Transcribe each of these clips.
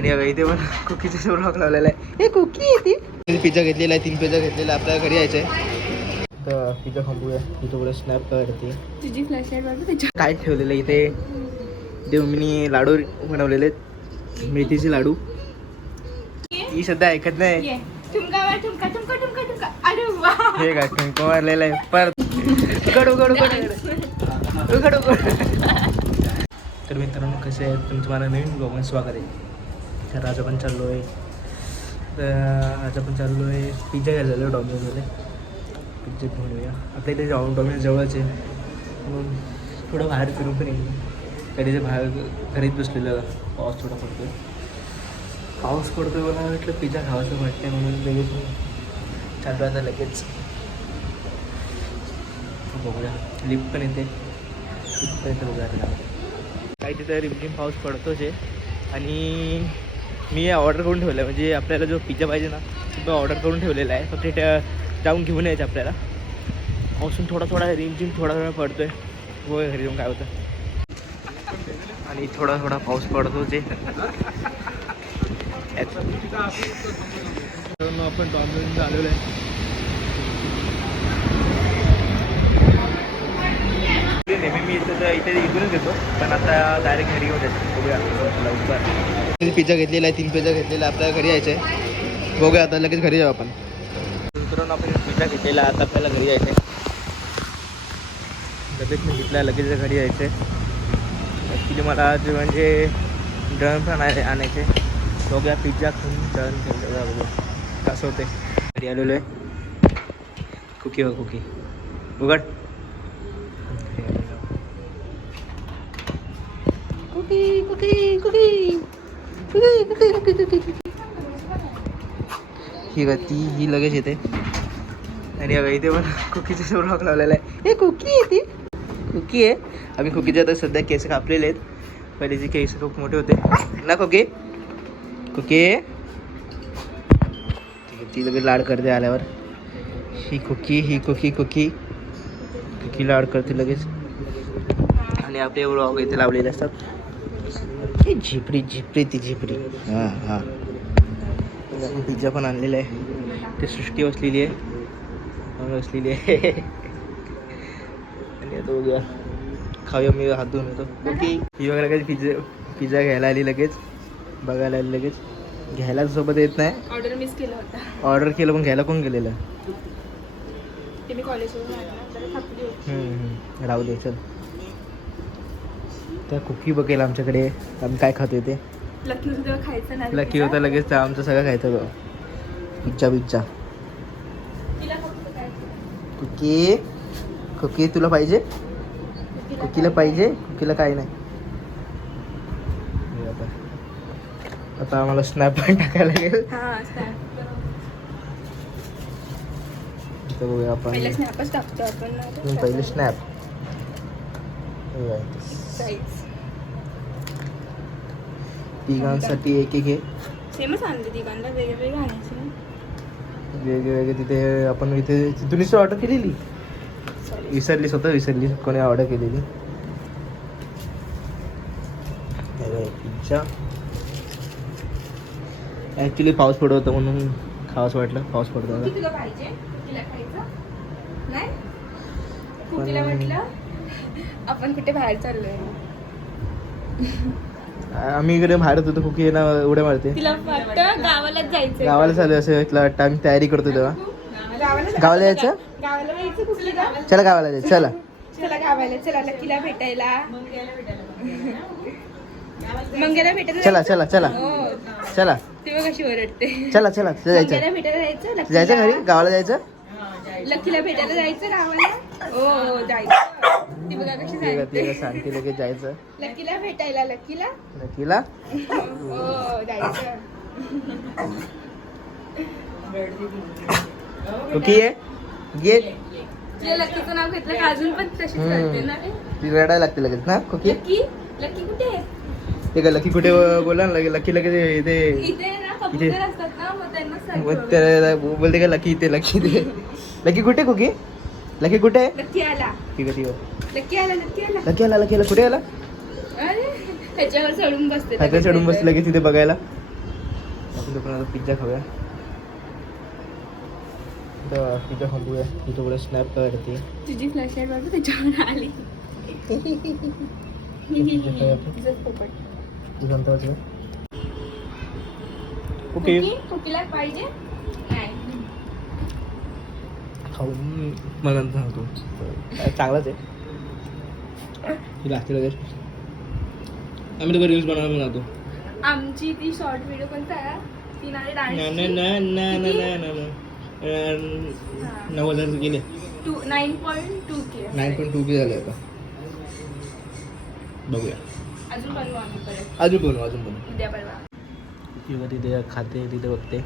आणि इथे पण कुकीचा ब्लॉग लावलेला आहे. हे कुकी आहे ती. पिझ्झा घेतलेला आहे, 3 पिझ्झा घेतलेला. आपल्याला घरी यायचं आहे तर पिझ्झा खांबूया. तिथं पुढे स्नॅप काढते. तुझी फ्लॅश लाईट काय ठेवलेलं इथे देवमिनी लाडू बनवलेले मेथीचे लाडू. ही सध्या ऐकत नाही. ठुमका ठुमका ठुमका ठुमका. अरे वा, हे काय ठुमका मारलेला आहे. परत उघड उघड उघड उघड उघड. तर मित्रांनो कसे आहेत तुमचं, मला नवीन ब्लॉगमध्ये स्वागत आहे. तर आज आपण चाललो आहे पिझ्झा घ्यायला झालो डॉमिनोजमध्ये. पिझ्झा घेऊन येऊया. आपल्या इथे डॉमिनोज जवळच आहे म्हणून थोडं बाहेर फिरून पण येईल. कधी ते बाहेर घरीच बसलेलं. पाऊस थोडा पडतो आहे. पाऊस पडतो आहे, मला वाटलं पिझ्झा खावायचं वाटते म्हणून लगेच चालू आता लगेच बघूया. लिफ्ट पण येते, लिफ्ट पण येते बघूया आपल्याला. काही तिथं रिमझिम पाऊस पडतोच आहे. आणि मी ऑर्डर करून ठेवलं आहे, म्हणजे आपल्याला जो पिझ्झा पाहिजे ना तो ऑर्डर करून ठेवलेला आहे. फक्त इथे जाऊन घेऊन यायचं आपल्याला. पाऊसून थोडा रिमझिम थोडा पडतो आहे. बघूया घरी जाऊन काय होतं. आणि थोडा पाऊस पडतोच आहे. आपण डॉमिनोज आलेलो आहे. नेहमी मी इथे इथूनच घेतो, पण आता डायरेक्ट घरी घेऊन जायचं. बघूया लवकर. पिझ्झा घेतलेला आहे, 3 पिझ्झा घेतलेला. आपल्याला घरी यायचं आहे. बघूया आता लगेच घरी जाऊ आपण. मित्रांनो आपण पिझ्झा घेतलेला, आता आपल्याला घरी यायचं आहे. लगेच मी घेतला, लगेच घरी यायचं आहे. ॲक्च्युली मला आज म्हणजे ड्रम पण आणायचे. बघूया पिझ्झा खाऊन ड्रम केलं बघूया कसं होते. घरी आलेलो आहे. कुकी हो कुकी उघड. कुकी कुकी कुकी कुकी कुकी कुकी कुकी. ही का ती ही लगेच येते. आणि इथे पण कुकीचा ब्लॉग लावलेला आहे. हे कुकी आहे ती. कुकी आहे. आम्ही कुकीचे आता सध्या केस कापलेले आहेत. पहिले जे केस खूप मोठे होते ना. कुकी कुकी ती लगेच लाड करते आल्यावर. ही कुकी कुकी लाड करते लगेच. आणि आपले ब्लॉग इथे लावलेले असतात. ही झिपरी ती झिपरी. हां पिझ्झा पण आणलेला आहे. ते सृष्टी बसलेली आहे. आणि आता बघूया खाऊया. मी हात धुवून येतो. ओके ही वगैरे काही पिझ्झा घ्यायला आली लगेच. बघायला आली लगेच. घ्यायला सोबत येत नाही. ऑर्डर मिस केला होता. ऑर्डर केलं पण घ्यायला कोण गेलेलं. ते मी कॉलेजवरून आला जरा थकली होती. राहू दे चल. त्या कुकी बघेल आमच्याकडे आम्ही काय खातोय ते. लकी होतं तेव्हा खायचं नाही. लकी होता लगेच आमचं सगळं खायचं बघ. पिझ्झा तिला फक्त काय कुकी तुला पाहिजे. कुकीला पाहिजे. कुकीला काही नाही. आता आम्हाला स्नॅप पण टाकायला लागेल. बघूया आपण पहिला स्नॅपच टाकतो आपण. पहिले स्नॅप. तिघांसाठी एक घे. सेमच आणले तिघांना, वेगवेगळे आणायचे. वेगवेगळे तिथे आपण इथे तिथूनच ऑर्डर केलेली. विसरली कोणी ऑर्डर केलेली. पिझ्झा ॲक्च्युली पाऊस पडत होता म्हणून खावंसं वाटलं. पाऊस पडतो होता. तुला पाहिजे कुकीला खायचं नाही. कुकीला म्हटलं आपण कुठे बाहेर चाललोय. आम्ही इकडे बाहेरच होतो. कुकी ना उड्या मारते. तिला वाटतं गावालाच जायचं. गावाला चालू असं इथला टाइम तयारी करतो तेव्हा. गावाला जायचं. गावाला जायचं कुकीला. चला गावाला जायचं. चला गावाला. चला लकीला भेटायला. मंग्याला भेटायला. चला ती बघ कशी ओरडते. चला जायचं. भेटायला जायचं. जायचं घरी. गावाला जायचं. लकीला भेटायला जायचं गावाला. हो जायचं. ती बघा कशी सांगते. सांगते लगेच जायचं. लकीला भेटायला. लकीला हो जायचं. कुकी आहे घे. तुला लकीचं नाव घेतलं का अजून पण तशीच करते ना. ती रडायला लागते लगेच ना. कुकी लकी कुठे आहे. ते का लकी कुठे बोला ना. लकी लगेच इथे ना कबूतर असतात ना, मग त्यांना मग त्याला बोलते का लकी इथे. लकी कुठे कुकी. लकी कुठे. लकी आला. ठीक आहे. लकी आला. लकी आला कुठे आला. अरे त्याच्यावर चढून बसते. चढून बसते लगेच तिथे बघायला. आपण दुकानात पिझ्झा खाऊया. पिझ्झा खाऊया. तू थोडं स्नॅप करते. तुझी फ्लॅश लाईट बाबा त्याच्यावर आली. ओके कुकीला पाहिजे नाही खाऊ मला सांगतो चांगलाच आहे. लागते लगेच आम्ही तर रील्स बनवायला म्हणतो. आमची ती शॉर्ट व्हिडिओ पण करा ती नाले डान्स 9,000 गेले. 9.2K 9.2K झाले आता. बघूया अजून बनवू आम्ही परत अजून बनवू उद्या परवा. किंवा तिथे खाते तिथे बघते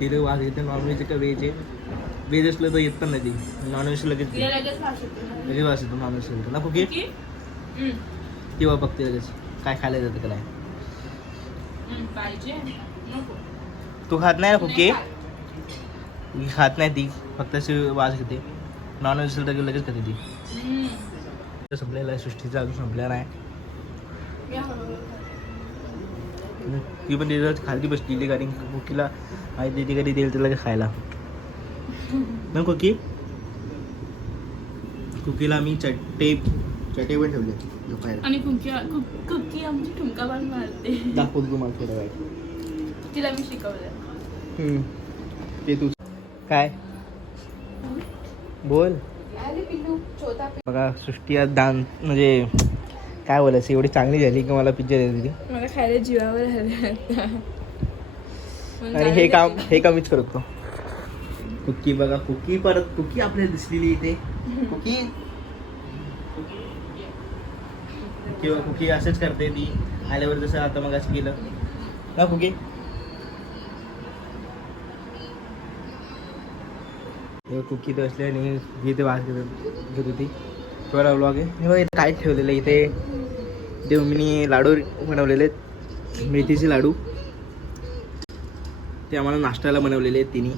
तिथे वाज येते. नॉनव्हेज का व्हेज आहे. व्हेज असलं तर येत पण नाही ती. नॉनव्हेज लगेच तिला लगेच वास येतो. लगेच वाज येतो नॉनव्हेज असलं ना. कुकी किंवा बघते लगेच काय खायला जातं का नाही. पाहिजे नको तू खात नाही ना कुकी. नाही कुकी खात नाही ती फक्त अशी वाज घेते. नॉनव्हेज असलं तर लगेच खाते ती. संपलेला आहे सृष्टीचा अजून संपलेला नाही. ती पण तिथं खाली बसलेली कारण कुकीला माहिती ती कधी देईल तिला खायला ना. कुकीला आम्ही चट्टे पण ठेवले झोपायला. आणि कुकी आमची ठुमका पण मारते. दाखवतो तुम्हाला थोडं वेळ. तिला मी शिकवलं. ते तू काय बोल. बघा सृष्टी आज म्हणजे काय बोलायचं एवढी चांगली झाली की मला पिझ्झा देते ती. मला खायला जीवावर आलं. आणि हे कामीच करतो. कुकी बघा कुकी परत कुकी आपल्याला दिसलेली इथे. कुकी किंवा कुकी असंच करते ती आल्यावर जसं आता मग असं केलं ना. कुकी कुकी तर असले आणि इथे वास घेत होती. थोडा व्लॉग आहे बघा. इथे काय ठेवलेलं आहे इथे मम्मीने लाडू बनवलेले आहेत. मेथीचे लाडू ते आम्हाला नाश्त्याला बनवलेले आहेत तिने.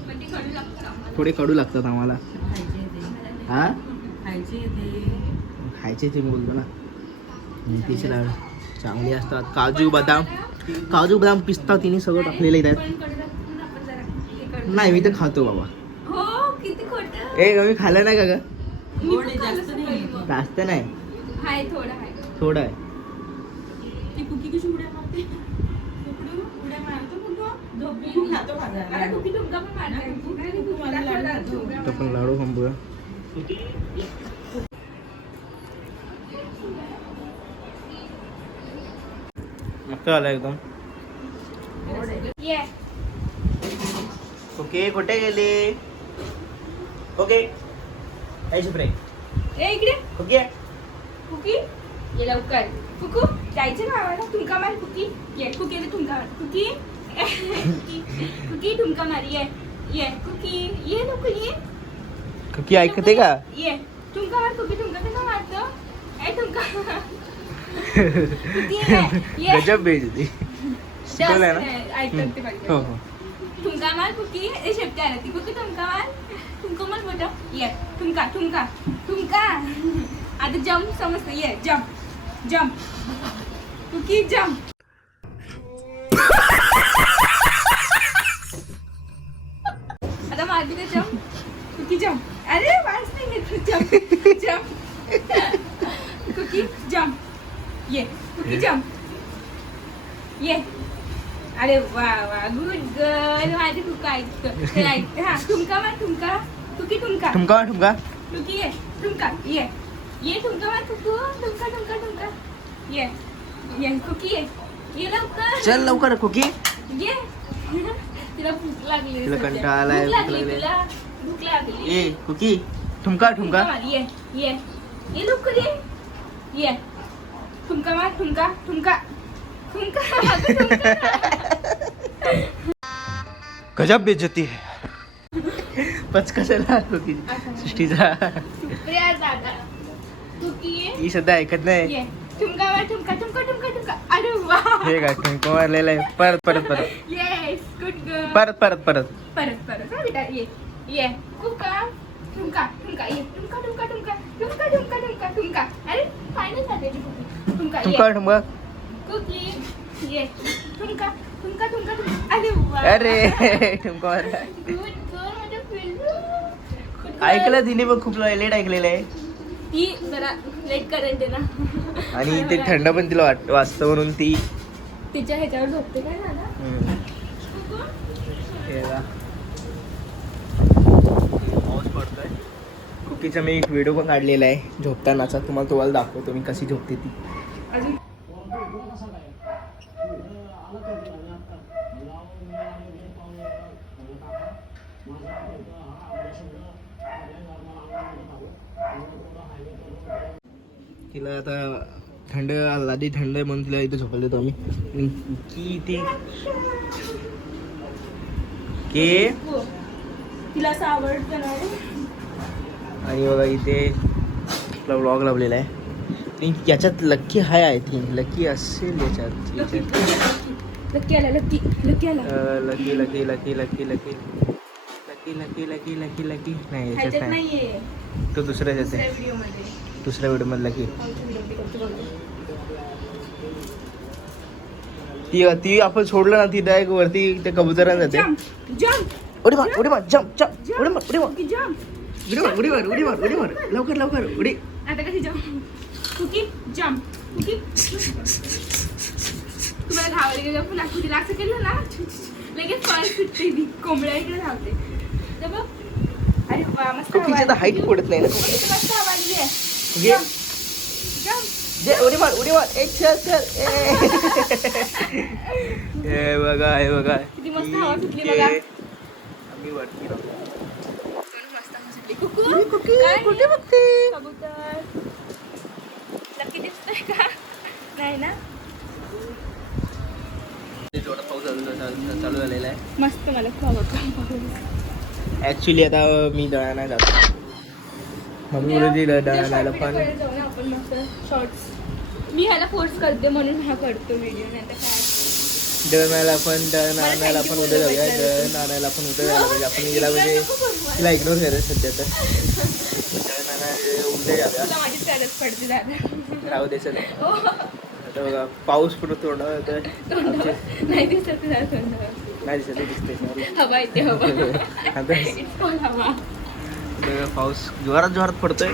थोडे कडू लागतात आम्हाला. हा खायचे ते मी बोलतो ना. मेथीचे लाडू चांगले असतात. काजू बदाम पिस्ता तिने सगळं टाकलेलं आहे त्यात. नाही मी तर खातो बाबा. ए मी खाल्लं नाही का ग. जास्त नाही थोडं आहे. आपण लाडू खांबूया. मस्त आला एकदम. ओके कुठे गेले. ओके इकडे ओके कुकी ये लवकर. कुकू जायचं ना आम्हाला. ठुमका मार कुकी. ये कुकी ठुमका मार कुकी. कुकी ठुमका मार. ये कुकी ये लवकर ये. कुकी ऐकते का. ये ठुमका मार कुकी. ठुमका कसं मारतो. ए ठुमका कुकी ये. गजब बेइज्जती शिकवलंय ना. ऐकत ते पाहिजे. हो ठुमका मार कुकी. ए शेपटी आली ती. कुकी ठुमका मार. ठुमका मार बोटा. ये ठुमका आता जम्प समजतं. ये जम्प कुकी जम्प. आता मारली का जम्प. Cookie jump. अरे वाच नाही घेत. Jump cookie jump. ये कुकी जम्प. ये अरे वा गुड गर्ल. माझी कुका ऐकतं. हा ठुमका मार ठुमका. कुकी ठुमका कुकी ये ठुमका. ये ठुमका मार कुकू. ठुमका ये कुकी ये लवकर. चल लवकर कुकी. ये तिला भूक लागली. तिला कंटाळा आलाय. भूक लागली. ए कुकी ठुमका मार. ये लवकर ये ठुमका मार. ठुमका गजब बेइज्जती है. पचकशाला कुकी सृष्टीचा. ही सध्या ऐकत नाही. ठुमका मार. ठुमका. अरे वा हे काय ठुमका मारलेला आहे. परत येस गुड गर्ल. परत हा बेटा ये कुका. ठुमका ये ठुमका. अरे फायनल झाले. ठुमका ठुमका कुकी ये ठुमका ठुमका ठुमका ठुमका. अरे वा. अरे तुमका Good girl, माझ्या पिल्लू. Good girl. ऐकलं तिने पण खूप लेट ऐकलेलं आहे ती जरा लेट करंट आहे ना. आणि ते थंड पण तिला वाजतं म्हणून ती तिच्या ह्याच्यावर झोपते काय झालं. हे बघा. पाऊस पडतोय. कुकीचा मी एक व्हिडिओ पण काढलेला आहे झोपतानाचा, तुम्हाला दाखवतो मी कशी झोपते ती. अजून तिला आता थंड आधी थंड आहे म्हणून तिला इथे झोपायला देतो आम्ही की ती के हो. तिला असं आवडतं ना रे. आणि बघा इथे आपला व्लॉग लावलेला आहे आणि याच्यात lucky high I think lucky असेल याच्यात लकी आला लकी लकी आला. Lucky lucky lucky lucky lucky lucky lucky lucky lucky lucky नाही याच्यात ह्याच्यात नाही नाहीये तो दुसऱ्याच दुसऱ्या आहे व्हिडिओ मध्ये. दुसऱ्या व्हिडिओ मधला की ती आपण सोडलं ना ती डायरेक्ट वरती त्या कबुतरांना जाते. जम्प जम्प उडी मार उडी मार जम्प जम्प उडी मार उडी मार जम्प. उडी मार उडी मार उडी मार उडी मार लवकर लवकर उडी. आता कशी जम्प कुकी जम्प कुकी. तुम्हाला घावले गेलं पण कुठे असं केलं ना लगेच कॉल सुटते ती कोंबड्या इकडे धावते. तर बघ. अरे वा मस्त कुकीची तर हाईट पडत नाही ना. मस्त आवाज आहे. घे जम्प जे उडी मार एक चल चल हे बघा हे बघा किती मस्त हवा सुटली बघा. आम्ही वरती राहतो. मस्त हवा सुटली. कुकू कुठे बघते कबूतर लकी दिसतोय का नाही ना. जोरात पाऊस चालू झालेला आहे. मस्त मला खूप आवडतो. ऍक्च्युली आता मी दळायला जातो. मम्मी बोलते दळायला पण आपण मस्त शॉर्ट्स. मी ह्याला फोर्स करते म्हणून हा करतो व्हिडिओ नाही तर काय. दळण आणायला पण उद्या जाऊया. दळण आणायला पण उद्या जायला पाहिजे आपण हिला म्हणजे तिला इग्नोर करायचं सध्या तर. दळण आणायला उद्या जाऊया. तुला माझी तरच पडते दादा. राहू दे सर. आता बघा पाऊस पण तोंडावर येतोय. नाही दिसत तुला नाही दिसत दिसते सॉरी. हवा येते हवा. आता It's all हवा. पाऊस जोरात पडतोय.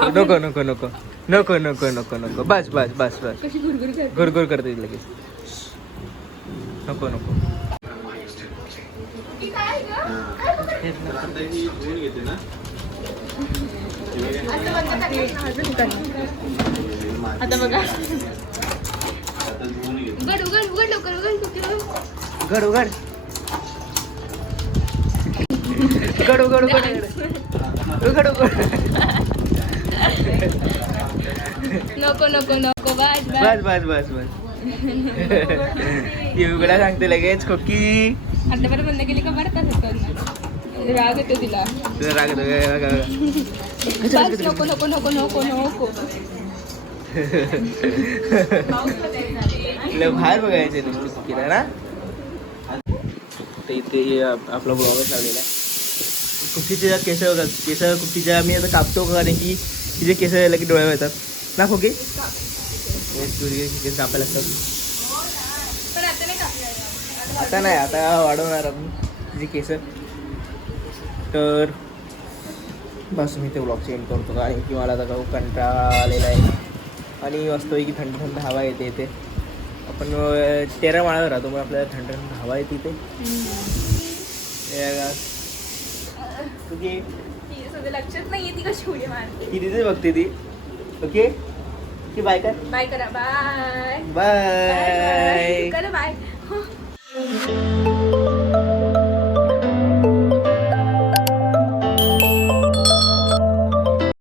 नको नको नको नको नको नको नको बस बस बस बस. कशी गुरगुर करते. गुरगुर करते लगेच. नको नको ती काय गं? काय बघ. आता बघा उघड उघड उघड लवकर उघड उघड उघड उघड उघड उघड उघड उघड. नको नको नको बस बस बस बस बस. ती उघडा सांगते लगेच खोकी. आता बरं बंद केली का बरं होतं राग येतो तिला. तुला राग बस नको नको नको नको नको. बाहेर बघायचे नुसतं खोकीला ना. ते इथे आपला ब्लॉगच लावलेला आहे. कुकीच्या केस कुकीच्या मी आता कापतो कारण की तिचे केस लगेच डोळ्यावर येतात ना खोकी. केस कापायला लागतात. पण आता नाही कापणार. आता नाही आता वाढवणार आपण तिचे केस. तर बस मी ते ब्लॉग सेंड करतो कारण की मला आता खूप कंटाळा आलेला आहे आणि मस्तपैकी थंड थंड हवा येते इथे. आपण 13 माळ्यावर राहतो मग आपल्याला थंड थंड हवा येते इथे. लक्षात नाहीये ती कशी उडी मारते. किती बघते ती. ओके की बाय कर. बाय करा बाय बाय करा बाय.